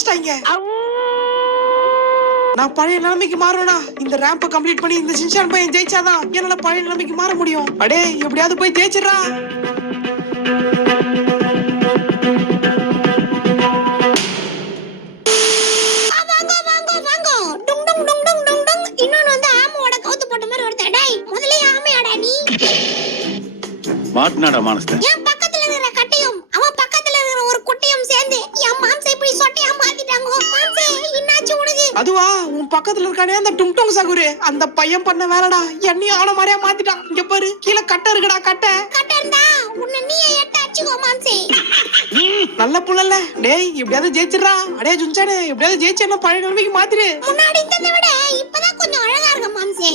தொலைச்சிட்டாங்க. நான் பழைய நிலைமைக்கு மாறணும்னா இந்த ரேம்ப கம்ப்ளீட் பண்ணி இந்த சின்சான் பையன் ஜெயிச்சாதான் என்னால பழைய நிலைமைக்கு மாற முடியும். அடே எப்படியாவது போய் ஜெயிச்சிடறா. மாட்னாடா மானஸ்தன். என் பக்கத்துல இருக்கிற கட்டையும் அவன் பக்கத்துல இருக்கிற ஒரு குட்டையும் சேர்ந்து என் மாம்சை இப்படி சொட்டையா மாத்திட்டாங்க. மாம்சை என்னாச்சு உனக்கு? அதுவா உன் பக்கத்துல இருக்கானே அந்த டும்டும் சகுரு, அந்த பையன் பண்ண வேலைடா. என்னையும் அவன மாதிரியா மாத்திட்டான். இங்க பாரு கீழே கட்டை இருக்குடா. கட்டை இருந்தா உன்னை நீயே எடுத்து அடிச்சுக்கோ மாம்சை. நல்ல புள்ளல. டேய் எப்படியாவது ஜெயிச்சிடறா. அடே ஜுன்சானே எப்படியாவது ஜெயிச்சு என்ன பழைய நிலைமைக்கு மாத்திரு. முன்னாடி இருந்ததை விட இப்பதான் கொஞ்சம் அழகா இருக்க மாம்சை.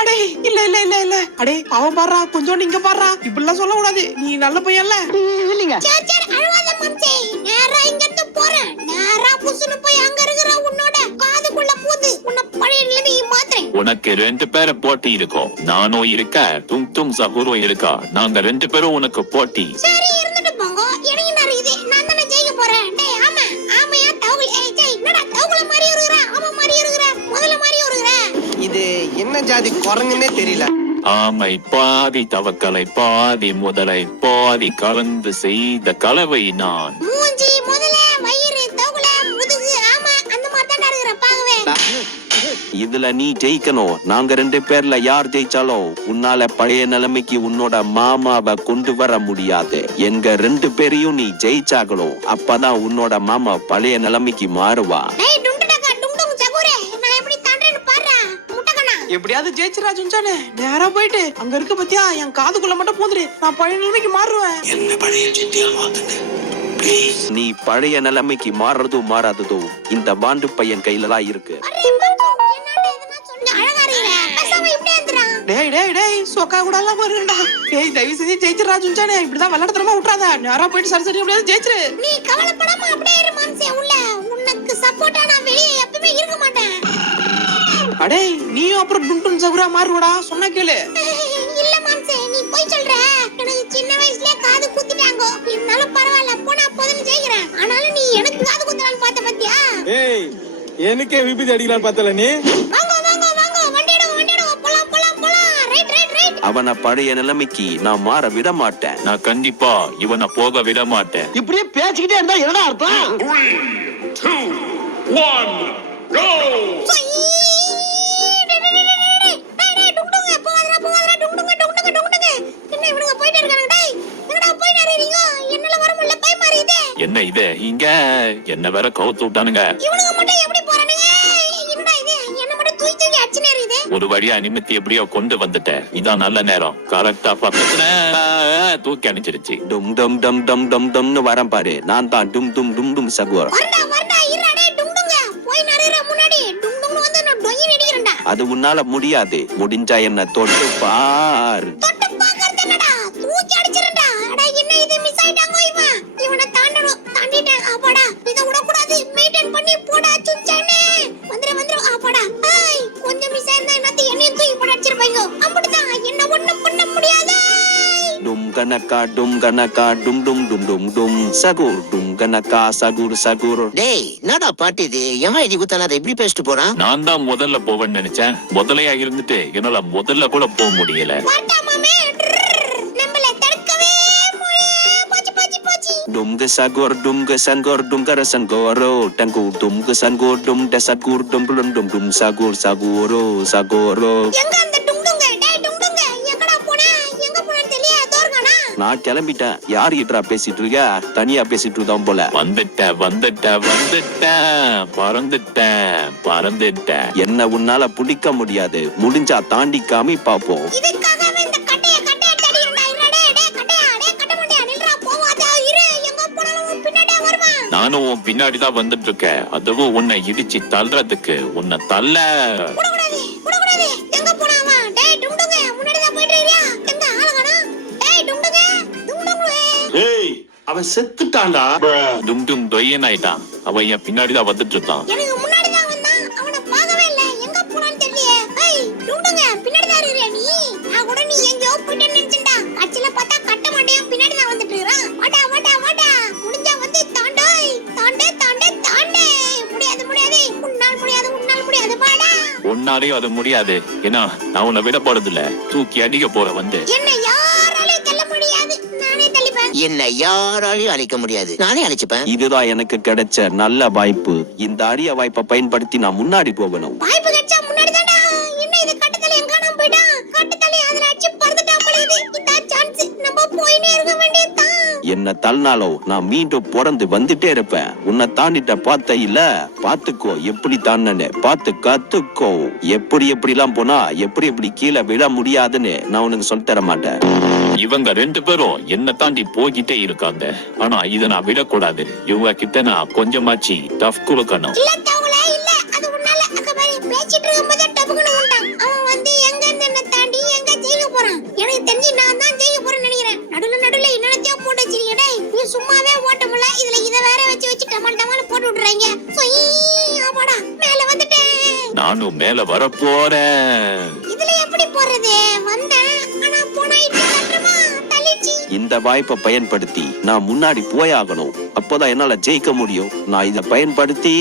அடே இல்ல இல்ல இல்ல இல்ல. அடே அவன் பாடுறா கொஞ்சம் நீங்க பாடுறா. இப்படிலாம் சொல்ல கூடாது. நீ நல்ல பையன்ல. இல்லைங்க. சரி சரி அழுவாத மாம்சை. நேரா இங்க இருந்து போறேன். நேரா புசுன்னு போய் அங்க இருக்கிற உன்னோட காதுக்குள்ள பூந்து உன்னை பழைய நிலைமைக்கு மாத்துறேன். உனக்கு 2 பேரை போட்டி இருக்கும். நானும் இருக்க, டும் சகுரும் இருக்கா. நாங்க 2 பேரும் உனக்கு போட்டி. சரி இருந்துட்டு போங்க. எனக்கு என்ன இருக்குது? நான் தானே ஜெயிக்க போறேன். டேய் ஆமா ஆமையா தவுள். ஏய் ஜெய் என்னடா தவுள மாதிரி இருக்குற? ஆமா மாதிரி இருக்குற. முதல்ல மாதிரி இருக்குற. இது என்ன ஜாதி குரங்குன்னே தெரியல. ஆமை பாதி தவக்கலை பாதி முதலை பாதி கலந்து செய்த கலவை நான். மூஞ்சி முதல்ல வயிறு தவுள முதுகு ஆமா அந்த மாதிரி தான் இருக்குற பாகவே. இதுல நீ ஜெயிக்கணும். நாங்க 2 பேர்ல யார் ஜெயிச்சாலும் உன்னால பழைய நிலைமைக்கு உன்னோட மாமாவை கொண்டு வர முடியாது. எங்க 2 பேரையும் நீ ஜெயிச்சாகணும். அப்பதான் உன்னோட மாமா பழைய நிலைமைக்கு மாறுவா. டேய் டுண்டடகா டுங்டும் சகுரே நான் எப்படி தாண்டறேன்னு பாறா முட்டகனா. எப்படியாவது ஜெயிச்சிரா ஜுன்சானே. நேரா போயிட்டு அங்க இருக்க பத்தியா என் காதுக்குள்ள மட்டும் பூந்துரு. நான் பழைய நிலைமைக்கு மாறுவேன். என்ன பழைய சித்தியா மாத்துங்க. நீ பழைய நிலைமைக்கு மாறுறதும் மாறாததும் இந்த பாண்டு பையன் கையில தான் இருக்கு. அரே மஞ்சு என்னடா இதெல்லாம் சொன்ன அழகா இருக்கற. பேசாம இப்படி ஏந்திரா. டேய் டேய் டேய் சொக்கா கூட எல்லாம் வருடா. டேய் தயவு செஞ்சு ஜெயிச்சிரா ஜுன்சானே. இப்படிதான் விளையாடுறமா விட்டுறாத. நேரா போயிட்டு சரி எப்படியாவது ஜெயிச்சிரு. நீ கவலைப்படாம அப்படியே இரு மாம்சே. உள்ள உனக்கு சப்போர்ட்டா நான் வெளியே எப்பவுமே இருக்க மாட்டேன். அடே நீயும் அப்புறம் டுன்டும் சகுரா மாறுவடா. சொன்னா கேளு. இல்ல மாம்சே நீ போய் சொல்ற. எனக்கு சின்ன வயசுல காது குத்திட்டாங்க. இருந்தாலும் பரவாயில்ல போனா போதுன்னு ஜெயிக்கிறேன். ஆனாலும் நீ எனக்கு காது குத்தலான்னு பார்த்த பத்தியா? ஏய் எனக்கே விபத்து அடிக்கலாம் பார்த்தல நீ. வாங்க வாங்க வாங்க வண்டி எடுங்க போலாம் போலாம் போலாம். Right right right. அவனை பழைய நிலைமைக்கு நான் மாற விட மாட்டேன். நான் கண்டிப்பா இவனை போக விட மாட்டேன். இப்படியே பேசிக்கிட்டே இருந்தா என்னடா அர்த்தம்? 3, 2, 1 go. என்ன இது இங்க என்ன வேற கவுத்து விட்டானுங்க. இவனுங்க மட்டும் எப்படி போறானுங்க? என்னடா இது? என்ன மட்டும் தூக்கி தூக்கி அடிச்சுனே இருக்குது. ஒரு வழியா நிமித்தி எப்படியோ கொண்டு வந்துட்டேன். இதான் நல்ல நேரம். கரெக்டா பக்கத்துல தூக்கி அணிச்சிருச்சு. டும் டம் டம் டம் டம் டம்னு வரேன் பாரு. நான் தான் டும் டும் டும் டும் சகுர். வரடா வரடா இருடா டேய் டுங்டுங்க. போய் நடுற முன்னாடி டுங்டுங்க வந்து நான் டொய் நடிக்கிறேன்டா. அது உன்னால முடியாது. முடிஞ்சா என்ன தொட்டு பார். தொட்டு பாக்கறது என்னடா? தூக்கி அடிச்சிரேன்டா. அட என்ன இது மிஸ் ஆயிட்டாங்க இவன். இவனை தாண்டணும். தாண்டிட்டேன். ஆபாடா. இத விட கூடாது. மெயின்டெய்ன் பண்ணி போடா சுன்சானே. வந்துரு ஆபாடா. ஏய் கொஞ்சம் மிஸ் ஆயிருந்தா என்னையும் தூக்கி போட அடிச்சிருப்பாங்க. அப்படிதான் என்ன ஒண்ணும் பண்ண முடியாது. டும் கனகா டும் டும் டும் டும் டும் சகுர் டும் கனகா சகுர் சகுர். டேய் என்னடா பாட்டு இது? எவன் எழுதி குத்தானத இப்படி பேசிட்டு போறான்? நான் தான் முதல்ல போவேன்னு நினைச்சேன். முதலையா இருந்துட்டு என்னால முதல்ல கூட போக முடியல. வாடா மாமே. நம்மள தடுக்கவே போச்சு. Dumga sagor dumga sangor dumgara sangoro tanggu dumga sangor dum da sagur dum dum sagor sagoro sagoro. எங்க அந்த டுங்டுங்க? டேய் டுங்டுங்க எங்கடா போன? எங்க போனன்னு தெரியல. தோர்கானா? நான் கிளம்பிட்டேன். யார் கிட்டா பேசிட்டு இருக்க? தனியா பேசிட்டு இருந்தோம் போல. வந்துட்டேன் பறந்துட்டேன். என்ன உன்னால பிடிக்க முடியாது. முடிஞ்சா தாண்டி காமி பாப்போம். இதுக்காகவே இந்த கட்டைய தேடி இருந்தா. டேய் கட்டையா டேய் கட்ட மாட்டியா? நில்றா போவாத. இரு எங்க போனாலும் பின்னாடியே வருவான். நானும் உன் பின்னாடிதான் வந்துட்டு இருக்கேன். அதுவும் உன்னை இடிச்சு தள்ளுறதுக்கு. உன்னை தள்ள கூடாது. எங்க போனாவா? டேய் டுங்டுங்க முன்னாடி தான் போயிட்டு இருக்கியா? எங்க ஆளகனா? டேய் டுங்டுங்க. ஏய் அவன் செத்துட்டான்டா. டும் தொய்யன் ஆயிட்டான். அவன் என் பின்னாடிதான் வந்துட்டு இருக்கான். எனக்கு முன்னாடி தான் வந்தான். அவனை பார்க்கவே இல்ல. எங்க போனான்னு தெரியல. ஏய் டுங்டுங்க பின்னாடி தான் இருக்கறியா நீ? நான் கூட நீ எங்கயோ போயிட்டேன்னு நினைச்சேன்டா. கட்சில பார்த்தா கட்ட மாட்டேன் பின்னாடி தான் வந்துட்டு இருக்கான். வாடா முடிஞ்சா வந்து தாண்டே. உன்னாரையும் அது முடியாது. ஏன்னா நான் உன்னை விட போறது இல்ல, தூக்கி அடிக்க போற வந்து. என்ன யாராலையும் தள்ள முடியாது, நானே தள்ளிப்பேன். என்ன யாராலையும் அழிக்க முடியாது, நானே அழிச்சுப்பேன். இதுதான் எனக்கு கிடைச்ச நல்ல வாய்ப்பு. இந்த அரிய வாய்ப்பை பயன்படுத்தி நான் முன்னாடி போகணும். வாய்ப்பு கிடைச்சா முன்னாடி தான்டா. என்ன இது கட்டத்தலை எங்க காணாம போயிட்டான்? கட்டத்தலை அதுல அடிச்சு பறந்துட்டான் போல இது. இதான் சான்ஸ், நம்ம போயினே இருக்க வேண்டியதுதான். என்ன தள்ளினாலோ நான் மீண்டும் பிறந்து வந்துட்டே இருப்பேன். உன்னை தாண்டிட்ட பார்த்த இல்ல, பாத்துக்கோ எப்படி தாண்டனே, பார்த்து கத்துக்கோ. எப்படிலாம் போனா எப்படி கீழே விழ முடியாதுன்னு நான் உனக்கு சொல்லி தர மாட்டேன். இவங்க 2 பேரும் என்ன தாண்டி போய்கிட்டே இருக்காங்க. ஆனா இதை நான் விடக்கூடாது. இவங்க கிட்ட நான் கொஞ்சமாச்சு டஃப் கொடுக்கணும். இல்ல தவளை இல்ல, அது உன்னால. அங்க பாரு, பேசிட்டு இருக்கும்போது டபுக்குன்னு வந்துட்டான். அவன் வந்து எங்க என்ன தாண்டி எங்க ஜெயிக்க போறான். எனக்கு தெரிஞ்சு நான் தான் ஜெயிக்க போறேன்னு நினைக்கிறேன். நடுவுல என்னத்தையோ போட்டு வச்சிருக்கேன். டேய், நீ சும்மாவே ஓட்ட முடியல, இதுல இதை வேற வச்சு டமால் போட்டு விட்டுறாங்க. ஆமாடா, மேல வந்துட்டேன். நானும் மேல வர போறேன். இதுல எப்படி போறது? வந்தேன், ஆனா போனா இப்படி கட்டுமா தள்ளிச்சு. இந்த வாய்ப்பை பயன்படுத்தி நான் முன்னாடி போயாகணும். அப்போதான் என்னால ஜெயிக்க முடியும். நான் இதை பயன்படுத்தி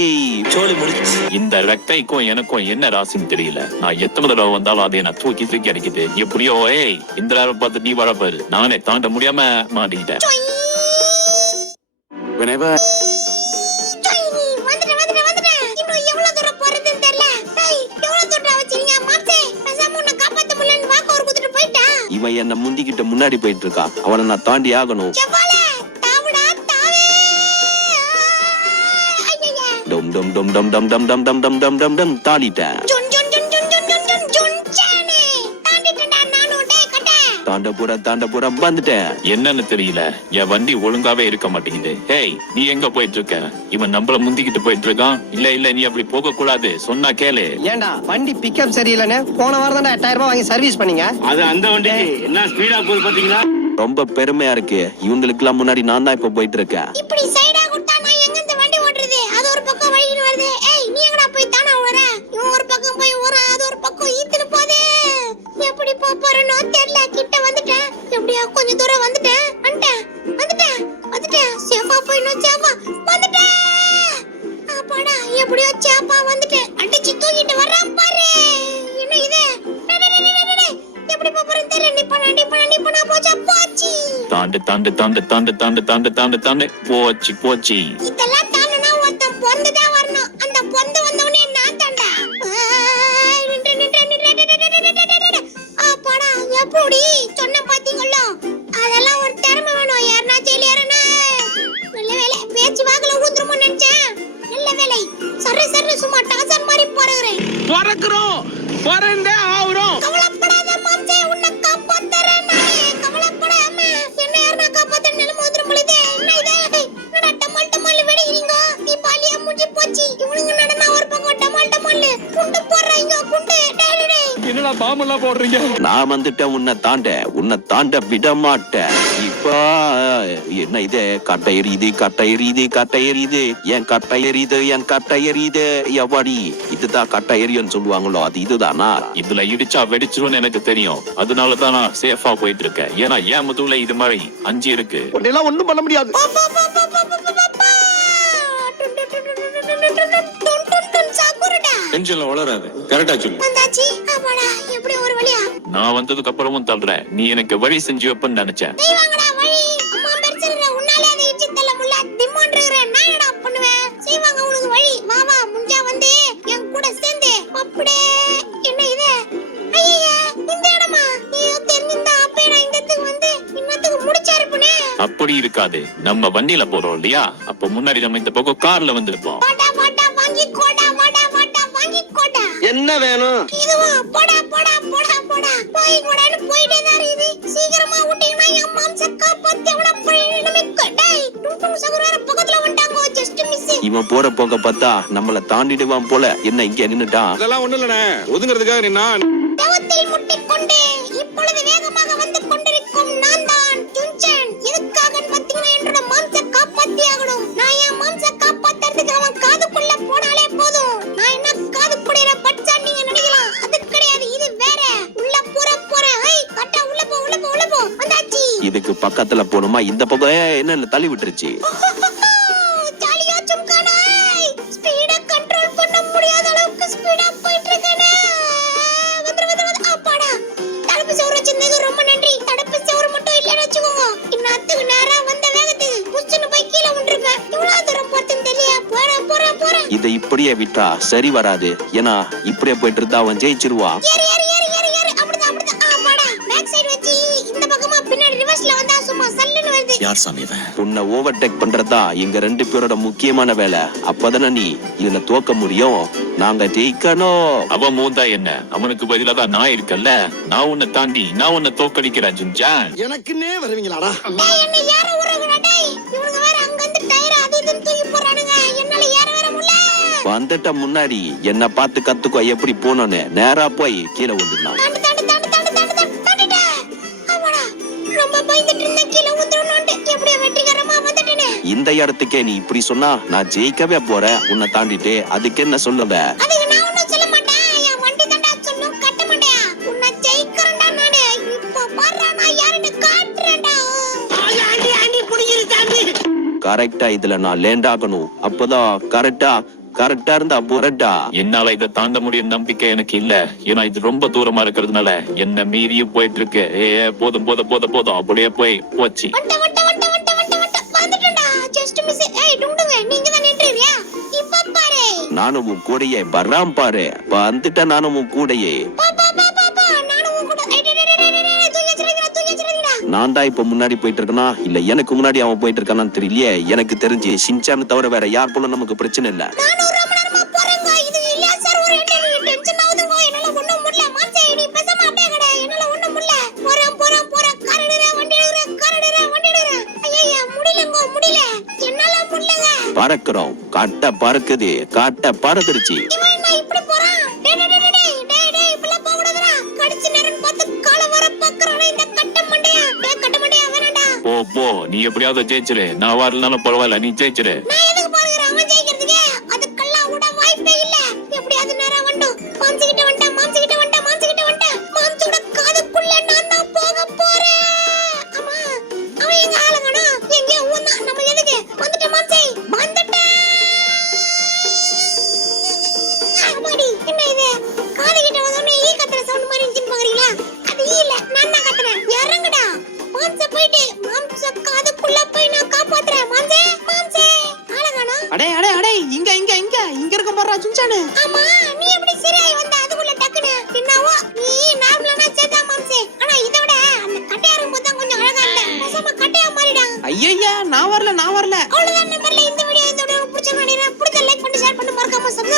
இந்த ரெக்கைக்கும் எனக்கும் என்ன ராசின்னு தெரியல. நான் எத்தனை தடவை வந்தாலும் அதை நான் தூக்கி அடிக்குது. எப்படியோ இந்த நேரம் பார்த்து நீ வரப்பாரு. நானே தாண்ட முடியாம மாட்டிக்கிட்டேன். வந்துட்டேன். இன்னும் எவ்வளவு தூரம் போறதுன்னு தெரியல. டேய், எவ்வளவு தூரம் வச்சிருங்க மாப்சே? பேசாம உன்னை காப்பாத்த முடியலன்னு வாக்கு ஒரு குத்துட்டு போயிட்டா. இவன் என்ன முந்திக்கிட்ட முன்னாடி போயிட்டு இருக்கான். அவனை நான் தாண்டி ஆகணும். செவ்வாழை, தாவுடா, தாவே. ஐயையே. டம் டம் டம் டம் டம் டம் டம் டம் டம் டம் டம் டம் தாண்டிட்டேன். ஜுன் ஜுன் ஜுன் ஜுன் ஜுன் ஜுன் ஜுன் ஜுன் சானே. தாண்டிட்டேன்டா நானும். டேய் கட்டே. தாண்டபுரம் வந்துட்டேன். என்னன்னு தெரியல, என் வண்டி ஒழுங்காவே இருக்க மாட்டேங்குது. ஹேய், நீ எங்க போயிட்டு இருக்க? இவன் நம்மள முந்திக்கிட்டு போயிட்டு இருக்கான். இல்ல நீ அப்படி போக கூடாது, சொன்னா கேளு. ஏண்டா வண்டி பிக்கப் சரியில்லைன்னு போன வாரம் தான் 8000 ரூபாய் வாங்கி சர்வீஸ் பண்ணீங்க. அது அந்த வண்டி என்ன ஸ்பீடா போகுது பாத்தீங்களா? ரொம்ப பெருமையா இருக்கு. இவங்களுக்கு எல்லாம் முன்னாடி நான் தான் இப்ப போயிட்டு இருக்கேன். இப்படி சைடா கொடுத்தா நான் எங்க இந்த வண்டி ஓட்டுறது? அது ஒரு பக்கம் வழின்னு வருது. ஏய், நீ எங்கடா போய் தானா வர? இவன் ஒரு பக்கம் போய் வர, அது ஒரு பக்கம் ஈத்துட்டு போதே. எப்படி போறேனோ தெரியல. கிட்ட வந்துட்டேன். எப்படியா கொஞ்சம் தூரம் வந்துட்டேன். சேஃபா போயிடும். சேஃபா வந்துட்டேன். அப்பாடா, எப்படியோ சேஃபா வந்துட்டேன். அடிச்சு தூக்கிட்டு வர்றான் பாரு. என்ன இது? எப்படி போறேன்னு தெரியல. நிப்பனா போச்சா போச்சு. தாண்டு போச்சு. இதெல்லாம் தாண்டனா ஒருத்தன் பொந்துதான் வரணும். அந்த பொந்து வந்தவனே நான் தாண்டா. அப்பாடா, எப்படி சொன்ன பாத்தீங்களோ? அதெல்லாம் ஒரு திறமை வேணும். யாருனா செய்யலையாருன்னா நல்ல வேலை. பேச்சு வாக்குல ஊந்துருமோ நினைச்சேன். நல்ல வேலை. சரி சும்மா டாசன் மாதிரி போறேன். போறேன்டே ஆவுறோம். கவலைப்படாத மாம்சே, உன்னை காப்பாத்துறேன் நானே. கவலைப்படாம என்ன யாருனா காப்பாத்த நிலைமை வந்துரும் பொழுதே. என்ன இது? என்னடா டமால் வெடிக்கிறீங்க? தீபாவளியா முடிஞ்சு போச்சு. இவனுங்க நடனா ஒரு பக்கம் டமால் குண்டு போடுறாங்க. குண்டு என்னடா பாம்பெல்லாம் போடுறீங்க? நான் வந்துட்டேன். உன்னை தாண்ட விட மாட்டேன். இப்ப என்ன இது? கட்டை எரியுது. என் கட்டை எரியுது. எவடி இதுதான் கட்டை எரியுன்னு சொல்லுவாங்களோ, அது இதுதானா? இதுல இடிச்சா வெடிச்சிரும்னு எனக்கு தெரியும். அதனாலதான் நான் சேஃபா போயிட்டு இருக்கேன். ஏன்னா என் முதுகுல இது மாதிரி 5 இருக்கு. ஒன்னும் பண்ண முடியாது. டென்ஷன்ல வளராது. கரெக்டா சொல்லு. வந்தாச்சு. அப்பாடா, எப்படி ஒரு வழியா? நான் வந்ததுக்கு அப்புறமும் தள்ளுறேன். நீ எனக்கு வழி செஞ்சு வைப்பன்னு நினைச்சேன். செய்வாங்கடா வழி. அம்மா பெருசுற உன்னாலே அதை இடிச்சு தள்ள முடியல. திம்மான்றற நான் என்னடா பண்ணுவேன்? செய்வாங்க உனக்கு வழி. வா முஞ்சா வந்து என் கூட சேர்ந்து. அப்படியே என்ன இது? ஐயா, இந்த இடமா? ஐயோ, தெரிஞ்சிருந்தா அப்பே நான் இந்த இடத்துக்கு வந்து இன்னத்துக்கு முடிச்சா இருப்பனே. அப்படி இருக்காது. நம்ம வண்டியில போறோம் இல்லையா? அப்ப முன்னாடி நம்ம இந்த பக்கம் கார்ல வந்திருப்போம். வாடா வாங்கி கோடா. என்ன வேணும்? இதுவா? போடா. போய் கூடான்னு போயிட்டே தான் இருக்குது. சீக்கிரமா விட்டீங்கன்னா என் மாம்ச காப்பாத்தி அவள டேய், டுங்டுங் சகர் வேற பக்கத்துல வந்துட்டாங்க. Just miss. இவன் போற போக பார்த்தா நம்மள தாண்டிடுவான் போல. என்ன இங்க நின்னுட்டான்? அதெல்லாம் ஒண்ணு இல்லனே, ஒதுங்கிறதுக்காக நின்னா. தவத்தில் முட்டிக்கொண்டே இப்பொழுது வேகமாக வந்து கொண்டிருக்கும் நான் தான் ஜுன்சன். எதுக்காக பார்த்தீங்கன்னா என்னோட மாம்ச காப்பாத்தி ஆகணும். நான் என் மாம்ச காப்பாத்துறதுக்கு அவன் காதுக்குள்ள போனாலே போதும். நான் என்ன காதுக்குள்ள பட்சா நீங்க நினைக்கலாம். அது கிடையாது, இது வேற. உள்ள போறேன். ஹை கட்டா, உள்ள போ. வந்தாச்சு. இதுக்கு பக்கத்துல போணுமா? இந்த பக்கம் என்ன தள்ளி விட்டுருச்சு. ஜாலியா சும்கானாய். ஸ்பீட கண்ட்ரோல் பண்ண முடியாத அளவுக்கு ஸ்பீடா போயிட்டு இருக்கேனே. இதை இப்படியே விட்டா சரி வராது. ஏன்னா இப்படியே போயிட்டு இருந்தா அவன் ஜெயிச்சிருவான். ஏறு ஏறு ஏறு ஏறு ஏறு அப்படிதான் அப்படிதான் ஆமாடா பேக் சைடு வச்சு இந்த பக்கமா பின்னாடி ரிவர்ஸ்ல வந்தா சும்மா சல்லுன்னு வருது. யார் சாமி இவன்? உன்னை ஓவர்டேக் பண்றதா எங்க 2 பேரோட முக்கியமான வேலை. அப்பதானே நீ இதுல தோக்க முடியும். நாங்க ஜெயிக்கணும். அவன் மூந்தா என்ன, அவனுக்கு பதிலா தான் நான் இருக்கல்ல. நான் உன்னை தாண்டி நான் உன்னை தோக்கடிக்கிறேன் ஜுன்சான். எனக்குன்னே வருவீங்களாடா? டேய் என்ன ஏற உறங்கடா டேய். இவனுங்க வேற அங்க வந்து டயர் அது இதுன்னு தூக்கி போறானுங்க. என்னால ஏற வேற முடியல. வந்துட்ட முன்னாடி என்ன பார்த்து கத்துக்கோ எப்படி போனோன்னு. நேரா போய் கீழே விழுந்துடலாம். தாண்டு தாண்டு தாண்டு தாண்டு தாண்டு தாண்டு தாண்டிட்டேன். ஆமாடா ரொம்ப பயந்துட்டு இருந்தேன் கீழே ஊத்துறோம்னு. எப்படியோ வெற்றிகரமா வந்துட்டேனே. இந்த இடத்துக்கே நீ இப்படி சொன்னா நான் ஜெயிக்கவே போறேன். உன்னை தாண்டிட்டு அதுக்கு என்ன சொல்லுவ? அதுக்கு நான் ஒண்ணும் சொல்ல மாட்டேன். என் வண்டி தாண்டா சொல்லும் கட்ட மாட்டேயா. உன்னை ஜெயிக்கிறேன்டா நானு. இப்போ பாருடா நான் யாருன்னு காட்டுறேன்டா. ஆண்டி ஆண்டி புடிங்கிரு தாண்டி. கரெக்டா இதுல நான் லேண்ட் ஆகணும். அப்பதான் கரெக்டா இருந்தா போறட்டா. என்னால இதை தாண்ட முடியும் நம்பிக்கை எனக்கு இல்ல. ஏன்னா இது ரொம்ப தூரமா இருக்கிறதுனால என்ன மீறியும் போயிட்டு இருக்கு. போதும் போதும் போதும் போதும் அப்படியே போச்சு. வந்துட்டேன்டா. Just miss. ஏய் டுங்குங்க நீங்க தான் நின்றுறியா? இப்ப பாரு. நானும் உன் கூடையே வர்றான் பாரு. வந்துட்ட நானும் உன் கூடையே. பா நானும் உன் கூட. ஏய் தூக்கி வச்சிருக்கீடா. நான் தான் இப்ப முன்னாடி போயிட்டு இருக்கனா இல்ல எனக்கு முன்னாடி அவன் போயிட்டு இருக்கானான்னு தெரியலையே. எனக்கு தெரிஞ்சு ஷின்சான் தவிர வேற யார் போல நமக்கு பிரச்சனை இல்ல. நானும் ரொம்ப நேரமா போறேங்க. இது இல்லையா சார் ஒரு டென்ஷன் ஆகுதுங்க. என்னால ஒண்ணும் முடியல. மாச்சே நீ பேசாம அப்படியே கடை. என்னால ஒண்ணும் முடியல. போறேன் கரடுறேன் வண்டி எடுறேன். ஐயா முடியலங்க முடியல. என்னால முடியலங்க. பறக்குறோம். காட்ட பறக்குது. காட்ட பறந்துருச்சு. இவன் என்ன இப்படி போறான்? டேய் இப்படிலாம் போக கூடாதுடா. கடிச்சு நேரன் பார்த்து கால வர பாக்குறானே இந்த கட்ட மண்டையா. டேய் கட்ட மண்டையா வேணாம்டா. போ நீ எப்படியாவது ஜெயிச்சிரு. நான் வரலனாலும் பரவாயில்ல, நீ ஜெயிச்சிரு. நான் எதுக்கு பாருகிறேன் அவன் ஜெயிக்கிறதுக்கு? அதுக்கெல்லாம் விட வாய்ப்பே இல்ல. எப்படியாவது நேரா வந்தும் மாம்சிக்கிட்ட வந்துட்டேன். மாம்சியோட காதுக்குள்ள நான் தான் போக போறேன். ஆமா அவன் எங்க ஆளுங்கனா எங்கேயோ ஊன்னா நம்ம எதுக்கு வந்துட்டேன் மாம்சி வந்துட்டேன். ஆமாடி என்ன இது காது கிட்ட வந்தோடனே ஈ கத்துற சவுண்ட் மாதிரி இருந்துச்சு பாக்குறீங்களா? அது ஈ இல்ல நான் தான் கத்துறேன். இறங்குடா மாம்ச போயிட்டு மாம்ச காதுக்குள்ள போய் நான் காப்பாத்துறேன். மாம்சே ஆளுங்கனா. அடே இங்க இருக்க பாறா ஜுன்சான். ஆமா நீ எப்படி சரியாய் வந்த அதுக்குள்ள டக்குனு? என்னவோ நீ நார்மலானா சேதா மாம்சே. ஆனா இதை விட அந்த கட்டையா இருக்கும்போது தான் கொஞ்சம் அழகா இருந்த. பேசாம கட்டையா மாறிடா. ஐயா நான் வரல. அவ்வளவுதான் நம்பர்ல இந்த வீடியோ பிடிச்ச மாதிரி பிடிச்ச லைக் பண்ணி ஷேர் பண்ணி மறக்காம சப்ஸ்கிரைப்